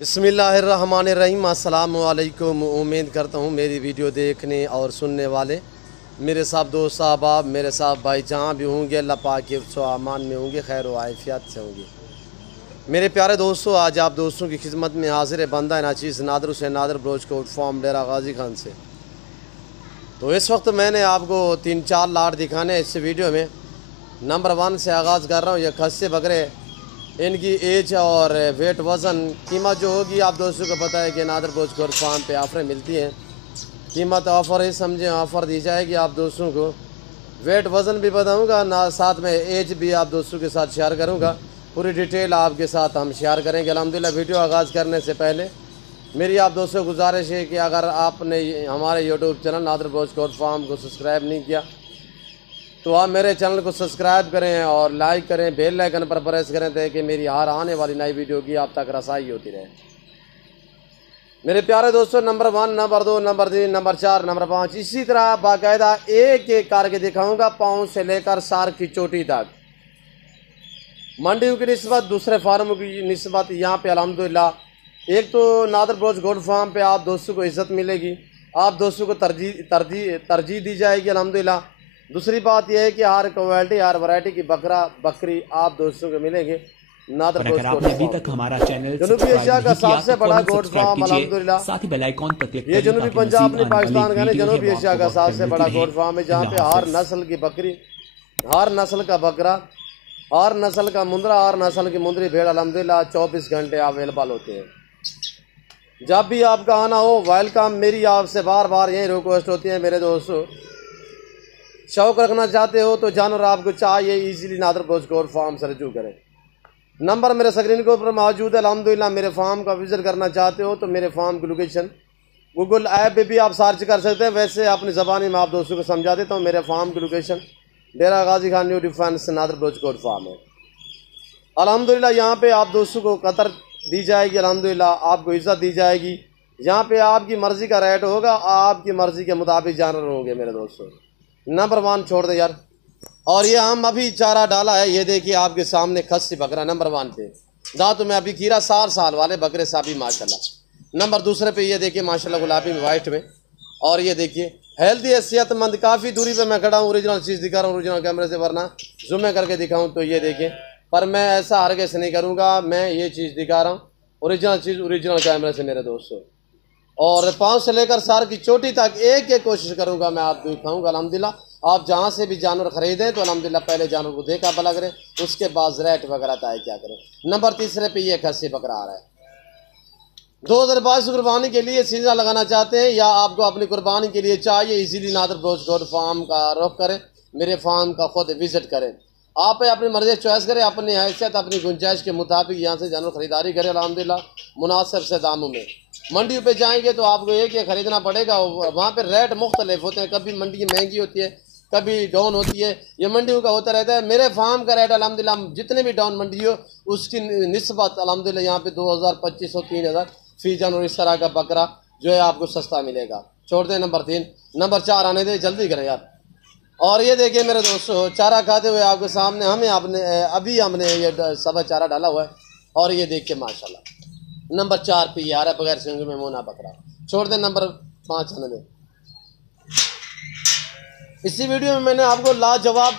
बिस्मिल्लाहिर्रहमानिर्रहीम। अस्सलामु अलैकुम। उम्मीद करता हूँ मेरी वीडियो देखने और सुनने वाले मेरे साहब दोस्त साहबाब, मेरे साहब भाई जहाँ भी होंगे अल्लाह पाक के अमान में होंगे, खैर व आफियत से होंगे। मेरे प्यारे दोस्तों, आज आप दोस्तों की खिदमत में हाजिर है बंदा नाचीज़ Nadir Hussain Nadir broach goat farm Dera Ghazi Khan से। तो इस वक्त मैंने आपको 3-4 लाट दिखाने इस वीडियो में। नंबर 1 से आगाज़ कर रहा हूँ। ये खस्से बकरे, इनकी एज और वेट वज़न कीमत जो होगी आप दोस्तों को पता है कि नादर ब्रोच कोट फार्म पे ऑफ़रें मिलती हैं। कीमत ऑफ़र ही समझें, ऑफ़र दी जाएगी आप दोस्तों को। वेट वज़न भी बताऊंगा ना, साथ में एज भी आप दोस्तों के साथ शेयर करूंगा। पूरी डिटेल आपके साथ हम शेयर करेंगे अल्हम्दुलिल्लाह। वीडियो आगाज़ करने से पहले मेरी आप दोस्तों को गुजारिश है कि अगर आपने हमारे YouTube channel Nadir broach goat farm को सब्सक्राइब नहीं किया तो आप मेरे चैनल को सब्सक्राइब करें और लाइक करें, बेल आइकन पर प्रेस करें ताकि मेरी हर आने वाली नई वीडियो की आप तक रसाई होती रहे। मेरे प्यारे दोस्तों, number 1, number 2, number 3, number 4, number 5 इसी तरह बाकायदा एक एक करके दिखाऊंगा, पाँव से लेकर सार की चोटी तक। मंडियों की निस्बत, दूसरे फार्मों की निस्बत यहाँ पे अल्हम्दुलिल्लाह एक तो नादर ब्रोच गोट फार्म पे आप दोस्तों को इज़्ज़त मिलेगी, आप दोस्तों को तरजीह दी जाएगी अल्हम्दुलिल्लाह। दूसरी बात यह है कि हर क्वालिटी हर वैरायटी की बकरी आप दोस्तों को मिलेंगे नादर ब्रोच गोट फार्म। अभी तक हमारा चैनल जनूबी एशिया का सबसे बड़ा गोट फार्म अल्हम्दुलिल्लाह, साथ ही बेल आइकॉन पर क्लिक ये जनूबी पंजाब नहीं पाकिस्तान का नहीं, जनूबी एशिया का सबसे बड़ा गोट फार्म है जहाँ पे हर नस्ल की बकरी, हर नस्ल का बकरा, हर नस्ल का मुंदरा, हर नस्ल की मुंदरी भेड़ अल्हम्दुलिल्लाह 24 घंटे अवेलेबल होते हैं। जब भी आपका आना हो वेलकम। मेरी आपसे बार बार यही रिक्वेस्ट होती है मेरे दोस्तों, शौक़ रखना चाहते हो तो जानवर आपको चाहिए easily Nadir broach goat farm से रजू करें। नंबर मेरे स्क्रीन के ऊपर मौजूद है अल्हम्दुलिल्लाह। मेरे फार्म का विजिट करना चाहते हो तो मेरे फार्म की लोकेशन गूगल ऐप पे भी आप सर्च कर सकते हैं। वैसे अपनी ज़बानी में आप दोस्तों को समझा देता हूँ। मेरे फार्म की location Dera Ghazi Khan new defence Nadir broach goat farm है अल्हम्दुलिल्लाह। यहाँ पे आप दोस्तों को कतर दी जाएगी अल्हम्दुलिल्लाह, आपको इज़्ज़त दी जाएगी। यहाँ पे आपकी मर्ज़ी का रेट होगा, आपकी मर्ज़ी के मुताबिक जानवर होंगे मेरे दोस्तों। नंबर 1 छोड़ दे यार। और ये हम अभी चारा डाला है, ये देखिए आपके सामने खस्सी बकरा नंबर 1 पे दांतों में अभी खीरा 4 साल वाले बकरे साबी माशाल्लाह। नंबर 2 पे ये देखिए माशाल्लाह गुलाबी में वाइट में, और ये देखिए हेल्दी है, सेहतमंद। काफ़ी दूरी पे मैं खड़ा हूँ, ओरिजिनल चीज़ दिखा रहा हूँ ओरिजिनल कैमरे से, वरना जूम करके दिखाऊँ तो ये देखिए, पर मैं ऐसा हरगिज़ नहीं करूँगा। मैं ये चीज़ दिखा रहा हूँ ओरिजिनल चीज़ ओरिजिनल कैमरे से मेरे दोस्तों। और पाँव से लेकर सार की चोटी तक एक एक कोशिश करूँगा मैं आप दिखाऊँगा अल्हम्दुलिल्लाह। आप जहाँ से भी जानवर ख़रीदें तो अल्हम्दुलिल्लाह पहले जानवर को देखा भला करें, उसके बाद रेट वगैरह तय क्या करें। नंबर 3 पे ये खस्सी बकरा आ रहा है। 2022 कुर्बानी के लिए सीज़न लगाना चाहते हैं या आपको अपनी कुर्बानी के लिए चाहिए, easily Nadir broach goat farm का रुख करें, मेरे फार्म का खुद विजिट करें। आप अपनी मर्जी चॉइस करें, अपनी हैसियत अपनी गुंजाइश के मुताबिक यहाँ से जानवर ख़रीदारी करें अल्हम्दुलिल्लाह मुनासिब से दामों में। मंडियों पे जाएंगे तो आपको एक ख़रीदना पड़ेगा, वहाँ पे रेट मुख्तलिफ होते हैं, कभी मंडी महंगी होती है कभी डाउन होती है, ये मंडियों का होता रहता है। मेरे फार्म का रेट अल्हम्दुलिल्लाह जितने भी डाउन मंडी हो उसकी निस्बत अल्हम्दुलिल्लाह यहाँ पे 2000-2500-3000 फी जानवर इस तरह का बकरा जो है आपको सस्ता मिलेगा। छोड़ दें नंबर 3। नंबर 4 आने दे, जल्दी करें यार। और ये देखिए मेरे दोस्तों, चारा खाते हुए आपके सामने हमने ये सब चारा डाला हुआ है, और ये देखिए माशाल्लाह नंबर 4 पे ये आ रहा है बगैर सिंग में मोना बकरा। छोड़ दें नंबर 5 आने दें। इसी वीडियो में मैंने आपको लाजवाब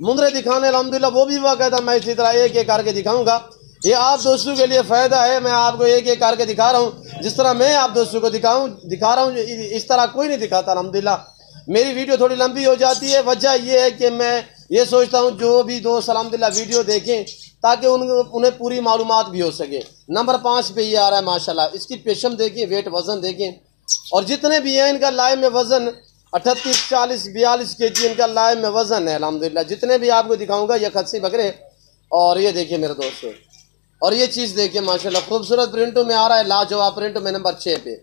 मुंदरे दिखाने अल्हम्दुलिल्लाह, वो भी बाकायदा मैं इसी तरह एक एक करके दिखाऊंगा। ये आप दोस्तों के लिए फ़ायदा है, मैं आपको एक एक करके दिखा रहा हूँ। जिस तरह मैं आप दोस्तों को दिखा रहा हूँ इस तरह कोई नहीं दिखाता अल्हम्दुलिल्लाह। मेरी वीडियो थोड़ी लंबी हो जाती है, वजह यह है कि मैं ये सोचता हूँ जो भी दोस्त अल्हम्दुलिल्लाह वीडियो देखें ताकि उन्हें पूरी मालूमात भी हो सके। नंबर 5 पे ये आ रहा है माशाल्लाह, इसकी पेशम देखें, वेट वज़न देखें, और जितने भी हैं इनका लाइव में वज़न 38, 40, 42 kg इनका लाइव में वज़न है अल्हम्दुलिल्लाह। जितने भी आपको दिखाऊंगा ये खस्सी बकरे। और ये देखिए मेरे दोस्तों, और ये चीज़ देखिए माशाल्लाह खूबसूरत प्रिंटों में आ रहा है, लाजवाब प्रिंटों में नंबर 6 पे।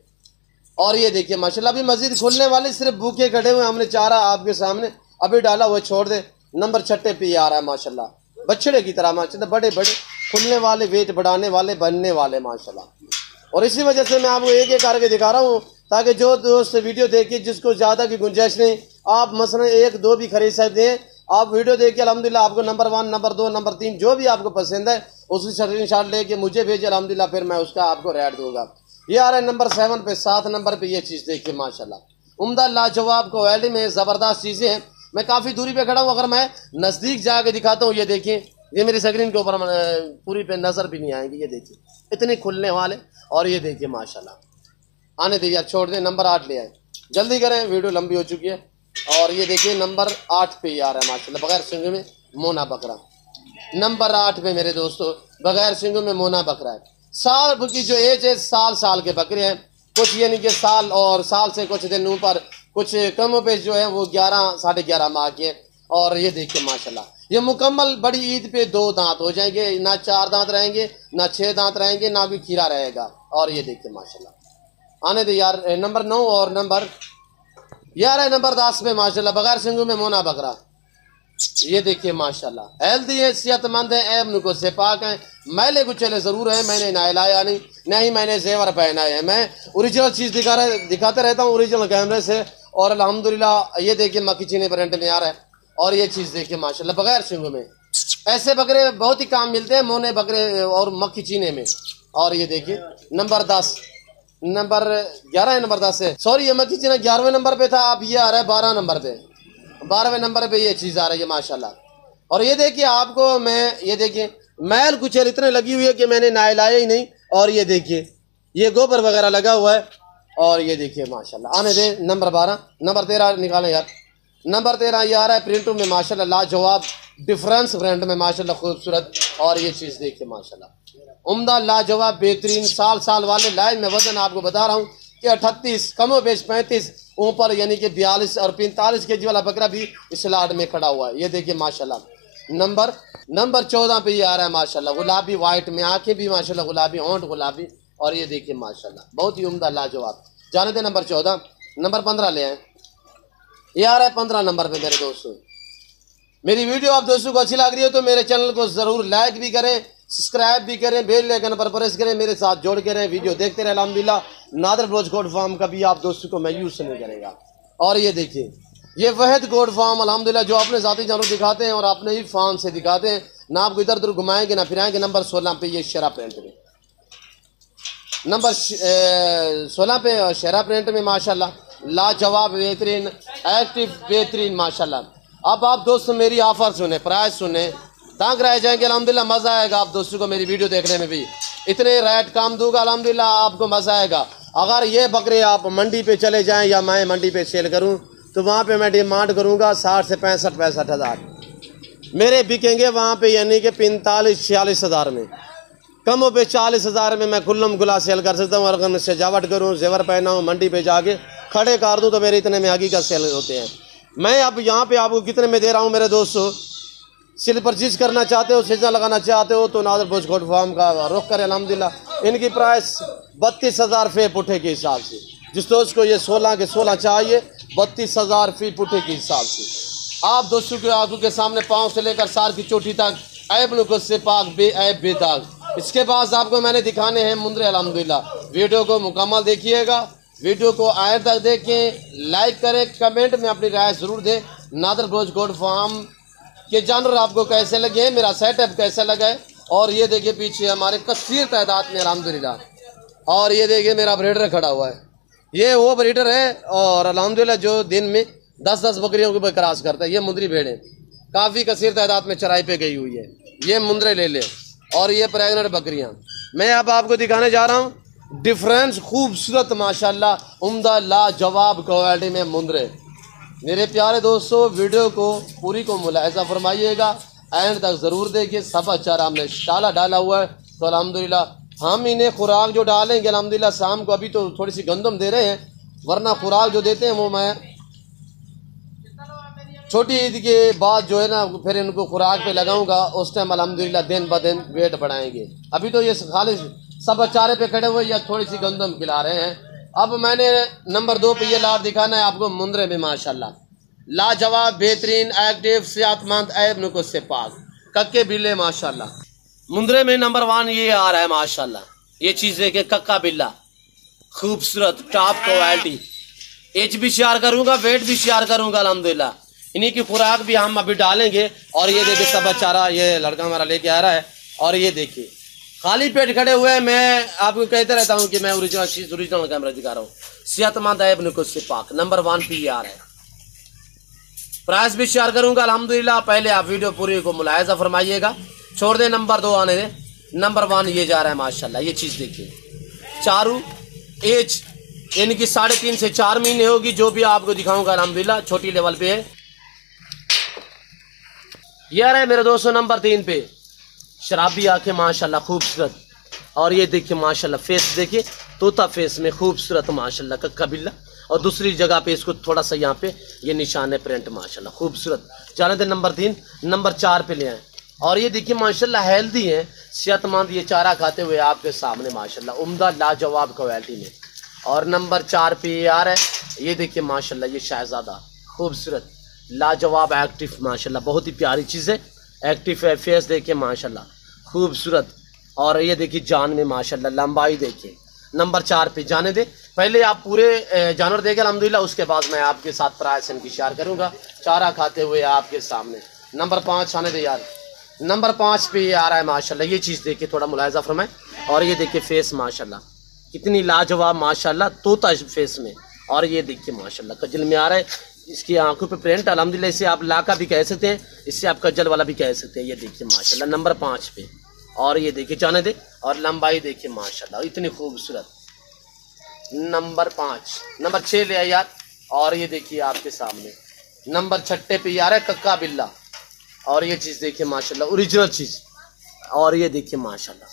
और ये देखिए माशाल्लाह अभी मस्जिद खुलने वाले, सिर्फ भूखे खड़े हुए, हमने चारा आपके सामने अभी डाला हुआ, छोड़ दे। नंबर 6 पे ये आ रहा है माशाल्लाह, बछड़े की तरह माशाल्लाह, बड़े बड़े खुलने वाले, वेट बढ़ाने वाले, बनने वाले माशाल्लाह। और इसी वजह से मैं आपको एक एक करके दिखा रहा हूँ ताकि जो दोस्त वीडियो देखिए जिसको ज़्यादा की गुंजाइश नहीं, आप मसलन 1-2 भी खरीद सकते हैं, आप वीडियो देखिए अल्हम्दुलिल्लाह, आपको नंबर 1, नंबर 2, नंबर 3 जो भी आपको पसंद है उसकी स्क्रीनशॉट लेके मुझे भेजिए अल्हम्दुलिल्लाह, फिर मैं उसका आपको रेट दूंगा। ये आ रहा है नंबर 7 पे, 7 नंबर पे ये चीज़ देखिए माशाल्लाह उम्दा लाजवाब क्वालिटी में ज़बरदस्त चीज़ें हैं। मैं काफ़ी दूरी पे खड़ा हूँ, अगर मैं नज़दीक जाके दिखाता हूँ, ये देखिए, ये मेरी स्क्रीन के ऊपर पूरी पे नज़र भी नहीं आएंगी, ये देखिए इतने खुलने वाले। और ये देखिए माशाल्लाह, आने दे यार, छोड़ दें, नंबर 8 ले आए, जल्दी करें, वीडियो लंबी हो चुकी है। और ये देखिए नंबर 8 पे ही आ रहा है माशाल्लाह, बगैर सिंग में मोना बकरा। नंबर 8 पे मेरे दोस्तों बगैर सिंग में मोना बकरा है। साल की जो एज है, साल के बकरे हैं, कुछ यानी कि साल और साल से कुछ दिन ऊपर, कुछ कम पे जो है वो 11 साढ़े 11 माह के। और ये देखिए माशाल्लाह, ये मुकम्मल बड़ी ईद पे 2 दांत हो जाएंगे, ना 4 दांत रहेंगे, ना 6 दांत रहेंगे, ना कोई खीरा रहेगा। और ये देखिए माशाल्लाह, आने दे यार, नंबर 9 और नंबर यार है नंबर 10 में माशाल्लाह बगैर सिंगू में मोना बकरा। ये देखिए माशाल्लाह हेल्दी है, सेहतमंद है, ऐब नुको से पाक है, मैले कुचले ज़रूर है, मैंने नहलाया नहीं मैंने जेवर पहना है। मैं ओरिजिनल चीज़ दिखाते रहता हूँ ओरिजिनल कैमरे से। और अल्हम्दुलिल्लाह ये देखिए मक्खी चीनी प्रिंट में आ रहा है। और ये चीज़ देखिए माशाल्लाह बगैर सिंगू में, ऐसे बकरे बहुत ही काम मिलते हैं, मोने बकरे और मक्खी चीने में। और ये देखिए नंबर 10, नंबर 11 है, नंबर 10 है, सॉरी ये मक्खी चीना 11वें नंबर पे था, अब ये आ रहा है 12 नंबर पे, 12वें नंबर पे ये चीज़ आ रही है माशाल्लाह। और ये देखिए आपको मैं, ये देखिए मैल कुचल इतने लगी हुई है कि मैंने नहलाया ही नहीं। और ये देखिए ये गोबर वगैरह लगा हुआ है। और ये देखिए माशाल्लाह, आने दे नंबर 12, नंबर 13 निकालें यार, नंबर 13 ये आ रहा है प्रिंटों में माशाल्लाह लाजवाब, डिफरेंस ब्रांड में माशाल्लाह खूबसूरत। और ये चीज़ देखिए माशाल्लाह उम्दा लाजवाब बेहतरीन, साल वाले लाइन में वजन आपको बता रहा हूँ कि 38 कमो बेच 35 ऊपर यानी कि 42 और 45 केजी वाला बकरा भी इस लाट में खड़ा हुआ है। ये देखिए माशाल्लाह नंबर 14 पे ये आ रहा है माशाल्लाह, गुलाबी वाइट में, आंखें भी माशाल्लाह गुलाबी, होंठ गुलाबी। और ये देखिए माशाल्लाह बहुत ही उम्दा लाजवाब। जाने दे नंबर 14, नंबर 15 ले आए, ये आ रहा है 15 नंबर पे मेरे दोस्तों। मेरी वीडियो आप दोस्तों को अच्छी लग रही है तो मेरे चैनल को ज़रूर लाइक भी करें, सब्सक्राइब भी करें, बेल आइकन पर प्रेस करें, मेरे साथ जोड़ के रहें, वीडियो देखते रहें। अल्हम्दुलिल्लाह नादर ब्रोच गोट फार्म का भी आप दोस्तों को मायूस नहीं करेगा। और ये देखिए ये वहद गोट फार्म अल्हम्दुलिल्लाह जो अपने ज़ाती जानवर दिखाते हैं और अपने ही फार्म से दिखाते हैं, ना आपको इधर उधर घुमाएंगे ना फिराएंगे। नंबर 16 पे ये शरा प्रिंट में, नंबर 16 पे शरा प्रिंट में माशाल्लाह लाजवाब बेहतरीन एक्टिव बेहतरीन माशाल्लाह। अब आप दोस्तों मेरी ऑफर सुने, प्राइस सुने, तंग रह जाएंगे अल्हम्दुलिल्लाह, मज़ा आएगा आप दोस्तों को मेरी वीडियो देखने में भी। इतने रेट कम दूंगा अल्हम्दुलिल्लाह, आपको मज़ा आएगा। अगर ये बकरे आप मंडी पे चले जाएं या मैं मंडी पे सेल करूं तो वहाँ पे मैं डिमांड करूँगा 60 से 65 हज़ार, मेरे बिकेंगे वहाँ पे यानी कि 45-46 हज़ार में, कम पे 40 हज़ार में मैं खुल्लम गुला सेल कर सकता हूँ। अगर मैं सजावट करूँ, जेवर पहनाऊँ, मंडी पे जाके खड़े कर दूँ तो मेरे इतने में हकीकत सेल होते हैं। मैं अब यहाँ पे आपको कितने में दे रहा हूँ मेरे दोस्तों, सिल परचेज करना चाहते हो, सीजन लगाना चाहते हो तो नादर ब्रोच गोट फार्म का रुख करें। अल्हम्दुलिल्लाह इनकी प्राइस 32,000 फी पुठे के हिसाब से, जिस दोस्त को ये 16 के 16 चाहिए 32,000 फी पुठे के हिसाब से। आप दोस्तों के आंखों के सामने पाँव से लेकर सार की चोटी तक ऐब नुक़्स से पाक बेऐब बेदाग। इसके बाद आपको मैंने दिखाने हैं मुंदरे अल्हम्दुलिल्लाह। वीडियो को मुकम्मल देखिएगा, वीडियो को आखिर तक देखें, लाइक करें, कमेंट में अपनी राय ज़रूर दें। नादर ब्रोच गोट फार्म के जानवर आपको कैसे लगे, मेरा सेटअप कैसा लगा है। और ये देखिए पीछे हमारे कसीर तादाद में अल्हम्दुलिल्लाह। और ये देखिए मेरा ब्रीडर खड़ा हुआ है, ये वो ब्रीडर है और अल्हम्दुलिल्लाह जो दिन में 10-10 बकरियों को क्रॉस करता है। ये मुंदरी भेड़ें काफ़ी कसीर तादाद में चराई पे गई हुई है, ये मुंदरे ले ले। और ये प्रेगनेंट बकरियाँ मैं अब आपको दिखाने जा रहा हूँ, डिफरेंस खूबसूरत माशाल्लाह उम्दा लाजवाब क्वालिटी में मुंदरे। मेरे प्यारे दोस्तों वीडियो को पूरी को मुलाहिज़ा फरमाइएगा, एंड तक ज़रूर देखिए। सब अच्छा हमने शाला डाला हुआ है तो अल्हम्दुलिल्लाह हम इन्हें खुराक जो डालेंगे अल्हम्दुलिल्लाह शाम को, अभी तो थोड़ी सी गंदम दे रहे हैं, वरना खुराक जो देते हैं वो मैं छोटी ईद के बाद जो है ना फिर इनको खुराक पे लगाऊंगा, उस टाइम अल्हम्दुलिल्लाह दिन ब दिन वेट बढ़ाएंगे। अभी तो ये खाली सब चारे पे खड़े हुए या थोड़ी सी गंदम खिला रहे हैं। अब मैंने नंबर 2 पे ये लाट दिखाना है आपको मुंदरे में माशाल्लाह लाजवाब बेहतरीन एक्टिव सेहतमंद ऐब नुक़्स से पाक कक्के बिल्ले माशाल्लाह। मुंदरे में नंबर 1 ये आ रहा है माशाल्लाह, ये चीज़ देखे कक्का बिल्ला खूबसूरत टॉप क्वालिटी। एज भी शेयर करूँगा, वेट भी शेयर करूँगा अल्हम्दुलिल्लाह। इन्हीं की खुराक भी हम अभी डालेंगे। और ये देखिए सब चारा ये लड़का हमारा लेके आ रहा है। और ये देखिए खाली पेट खड़े हुए, मैं आपको कहते रहता हूँ कि मैं ओरिजिनल कैमरा दिखा रहा हूँ। सेहतमंद है अपने को से पाक, नंबर 1 PAR है। प्राइस भी शेयर करूंगा अल्हम्दुलिल्लाह। पहले आप वीडियो पूरी को मुलाहिजा फरमाइएगा, छोड़ दे नंबर 2 आने दे। नंबर 1 ये जा रहा है माशाल्लाह। ये चीज़ देखिए, चारू एज इनकी 3.5 से 4 महीने होगी, जो भी आपको दिखाऊंगा अल्हम्दुलिल्लाह छोटी लेवल पे है। ये आ रहा है मेरे दोस्तों नंबर 3 पे, शराबी आंखें माशाल्लाह खूबसूरत। और ये देखिए माशाल्लाह फेस देखिए, तोता फेस में खूबसूरत माशाल्लाह कक्का बिल्ला। और दूसरी जगह पे इसको थोड़ा सा यहाँ पे ये निशान है प्रिंट माशाल्लाह खूबसूरत। जाने दे नंबर 3। नंबर 4 पे ले आए। और ये देखिए माशाल्लाह हेल्दी है, सेहतमंद, ये चारा खाते हुए आपके सामने माशाल्लाह उम्दा लाजवाब क्वालिटी में। और नंबर 4 पे ये आ रहा है, ये देखिए माशाल्लाह ये शहजादा खूबसूरत लाजवाब एक्टिव माशाल्लाह, बहुत ही प्यारी चीज़ है। एक्टिव है, फेस देखिए माशाल्लाह खूबसूरत। और ये देखिए जान में माशाल्लाह लंबाई देखिए। नंबर 4 पे जाने दे, पहले आप पूरे जानवर देखें अल्हम्दुलिल्लाह, उसके बाद मैं आपके साथ प्राइस इनकी शेयर करूंगा चारा खाते हुए आपके सामने। नंबर 5 आने दे यार। नंबर 5 पे ये आ रहा है माशाल्लाह। ये चीज़ देखिए, थोड़ा मुलाहिजा फरमाएं। और ये देखिए फेस माशाल्लाह कितनी लाजवाब माशाल्लाह तोता फेस में। और ये देखिए माशाल्लाह कजल में आ रहा है, इसकी आंखों पे प्रिंट अल्हम्दुलिल्लाह, इसे आप लाका भी कह सकते हैं, इससे आप कजल वाला भी कह सकते हैं। ये देखिए माशाल्लाह नंबर 5 पे। और ये देखिए जाने दे, और लंबाई देखिए माशाल्लाह इतनी खूबसूरत। नंबर 5। नंबर 6 ले आए यार। और ये देखिए आपके सामने नंबर 6 पे यार है कक्का बिल्ला। और ये चीज़ देखिए माशाल्लाह ओरिजिनल चीज़। और ये देखिए माशाल्लाह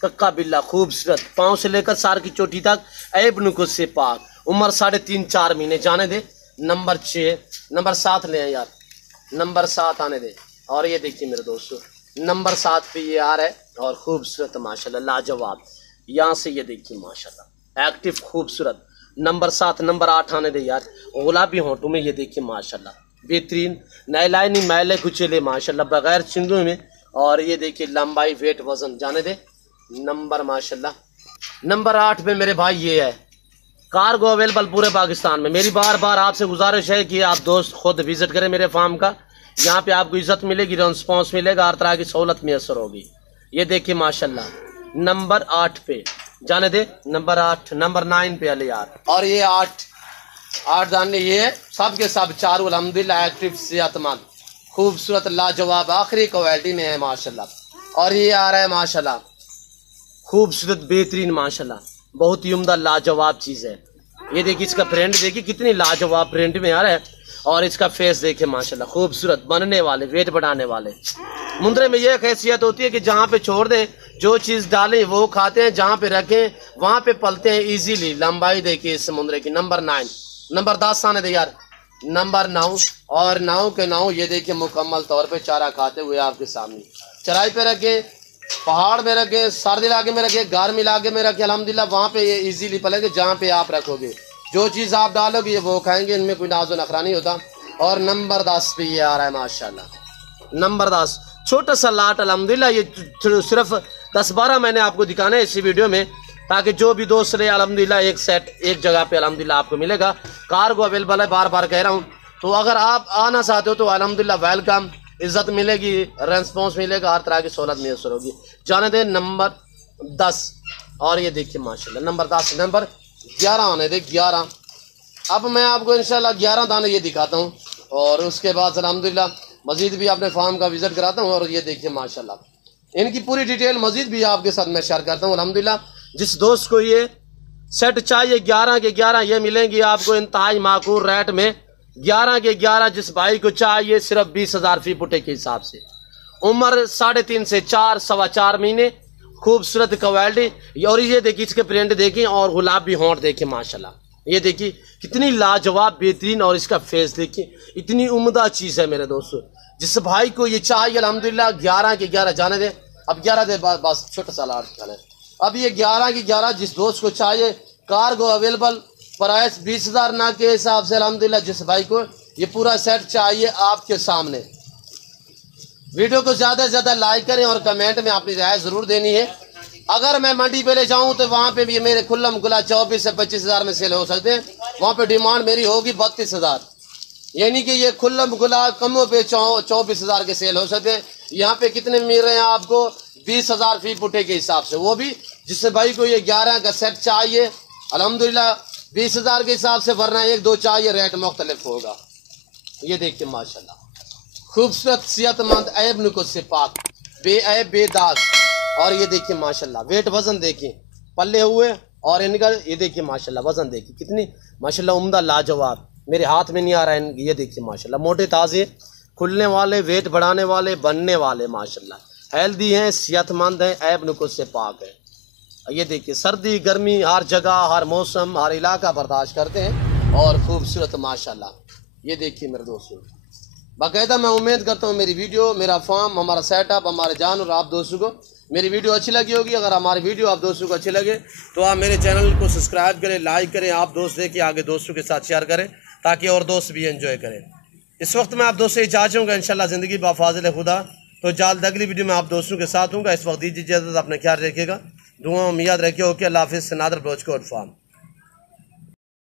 कक्का बिल्ला खूबसूरत, पाँव से लेकर सार की चोटी तक ऐब नुकुस से पाक, उम्र 3.5-4 महीने। जाने दे नंबर 6। नंबर 7 ले आए यार। नंबर 7 आने दे। और ये देखिए मेरे दोस्तों नंबर 7 पे ये आ रहा है, और खूबसूरत माशाल्लाह लाजवाब। यहाँ से ये देखिए माशाल्लाह एक्टिव खूबसूरत। नंबर 7। नंबर 8 आने दे यार। गुलाबी होंठों में ये देखिए माशाल्लाह बेहतरीन, नैलाइनी मैले कुचले माशाल्लाह बगैर चिंगों में। और ये देखिए लंबाई, वेट, वजन। जाने दे नंबर माशाल्लाह। नंबर 8 पे मेरे भाई ये है, कार्गो अवेलेबल पूरे पाकिस्तान में। मेरी बार बार आपसे गुजारिश है कि आप दोस्त खुद विजिट करें मेरे फार्म का। यहाँ पे आपको इज्जत मिलेगी, रिस्पॉन्स मिलेगा, हर तरह की सहूलत मैसर होगी। ये देखिए माशाल्लाह नंबर 8 पे। जाने दे नंबर 8। नंबर 9 पे अली यार। और ये 8 जानने, ये सब के सब चारों अल्हम्दुलिल्लाह एक्टिव, सेहतमंद, खूबसूरत, लाजवाब, आखिरी क्वालिटी में है माशाल्लाह। और ये आ रहा है माशाल्लाह खूबसूरत बेहतरीन माशाल्लाह, बहुत ही उम्दा लाजवाब चीज़ है। ये देखिए इसका प्रिंट देखिए कितनी लाजवाब प्रिंट में आ रहा है। और इसका फेस देखिए माशाल्लाह खूबसूरत, बनने वाले, वेट बढ़ाने वाले। मुंद्रे में यह खासियत होती है कि जहाँ पे छोड़ दें, जो चीज़ डालें वो खाते हैं, जहाँ पे रखें वहाँ पे पलते हैं इजीली। लंबाई देखिए इस मुंद्रे की। नंबर 9। नंबर 10 आने दे यार। नंबर 9। और 9 के 9 ये देखिए मुकम्मल तौर पे चारा खाते हुए आपके सामने। चराई पे रखे, पहाड़ में रखे, सर्द इलाके में रखे, गर्म इलाके में रखे, अल्हम्दुलिल्लाह वहाँ पे ये इजीली पलेंगे जहाँ पे आप रखोगे। जो चीज़ आप डालोगे ये वो खाएंगे, इनमें कोई नाज़ो नखरा नहीं होता। और नंबर 10 पे ये आ रहा है माशाल्लाह। नंबर 10 छोटा सा लाट अल्हम्दुलिल्लाह, ये सिर्फ 10-12 मैंने आपको दिखाना है इसी वीडियो में, ताकि जो भी दोस्त रहे अल्हम्दुलिल्लाह एक सेट एक जगह पे अल्हम्दुलिल्लाह आपको मिलेगा। कार्गो अवेलेबल है, बार बार कह रहा हूँ। तो अगर आप आना चाहते हो तो अल्हम्दुलिल्लाह वेलकम, इज्जत मिलेगी, रेस्पॉन्स मिलेगा, हर तरह की सहूलत मैसर होगी। जाने दें नंबर 10। और ये देखिए माशाल्लाह नंबर 10। नंबर 11 आने दे 11। अब मैं आपको इंशाल्लाह 11 दाने ये दिखाता हूँ, और उसके बाद अल्हम्दुलिल्लाह मजीद भी अपने फार्म का विजिट कराता हूँ। और ये देखिए माशाल्लाह इनकी पूरी डिटेल मजीद भी आपके साथ मैं शेयर करता हूँ। अल्हम्दुलिल्लाह जिस दोस्त को ये सेट चाहिए 11 के 11 ये मिलेंगी आपको इंतहाई माकूल रेट में। 11 के 11 जिस भाई को चाहिए सिर्फ 20,000 फी पुटे के हिसाब से। उम्र 3.5 से 4, 4.25 महीने, खूबसूरत क्वालिटी। और ये देखिए इसके प्रिंट देखिए, और गुलाबी होंठ देखिए माशाल्लाह। ये देखिए कितनी लाजवाब बेहतरीन, और इसका फेस देखिए इतनी उम्दा चीज़ है मेरे दोस्तों। जिस भाई को ये चाहिए अल्हम्दुलिल्लाह 11 के 11 जाने दे। अब 11 दे बस छोटा सा लाट जाने। अब ये 11 के 11 जिस दोस्त को चाहिए, कार्गो अवेलेबल, प्राइस 20,000 ना के हिसाब से अल्हम्दुलिल्लाह। जिस भाई को ये पूरा सेट चाहिए आपके सामने, वीडियो को ज़्यादा से ज़्यादा लाइक करें और कमेंट में अपनी राय ज़रूर देनी है। अगर मैं मंडी पे ले जाऊँ तो वहाँ पे भी मेरे खुल्लम खुला 24 से 25,000 में सेल हो सकते हैं। वहाँ पे डिमांड मेरी होगी 32,000। यानी कि ये खुल्लम खुला कमों पे 24,000 के सेल हो सकते हैं। यहाँ पे कितने मिल रहे हैं आपको? 20,000 फी फुटे के हिसाब से, वो भी जिससे भाई को ये 11 का सेट चाहिए अल्हम्दुलिल्लाह 20,000 के हिसाब से, वरना 1-2 चाहिए रेट मुख्तलिफ होगा। ये देखिए माशाल्लाह खूबसूरत सेहतमंद ऐब नुकुस से पाक बेऐब बेदाग। और ये देखिए माशाल्लाह वेट वजन देखिए पल्ले हुए और इनका ये देखिए माशाल्लाह वजन देखिए कितनी माशाल्लाह उम्दा लाजवाब, मेरे हाथ में नहीं आ रहा है। ये देखिए माशाल्लाह मोटे ताज़े खुलने वाले, वेट बढ़ाने वाले, बनने वाले, माशाल्लाह हेल्दी हैं, सेहतमंद हैं, ऐब नुकुस से पाक है। ये देखिए सर्दी गर्मी हर जगह हर मौसम हर इलाका बर्दाश्त करते हैं और खूबसूरत माशाल्लाह। ये देखिए मेरे दोस्तों, बाकायदा मैं उम्मीद करता हूँ मेरी वीडियो, मेरा फार्म, हमारा सेटअप, हमारे जानवर आप दोस्तों को मेरी वीडियो अच्छी लगी होगी। अगर हमारी वीडियो आप दोस्तों को अच्छी लगे तो आप मेरे चैनल को सब्सक्राइब करें, लाइक करें, आप दोस्त देखिए आगे दोस्तों के साथ शेयर करें ताकि और दोस्त भी एंजॉय करें। इस वक्त मैं आप दोस्त से इजाज़त चाहूँगा, इंशाल्लाह ज़िंदगी बाफाज़िल खुदा। तो जल्द अगली वीडियो में आप दोस्तों के साथ हूँगा। इस वक्त दीजिए इजाज़त, अपना ख्याल रखिएगा, दुआ में याद रखिए। ओके, अल्लाह हाफ़िज़। Nadir Baloch goat farm.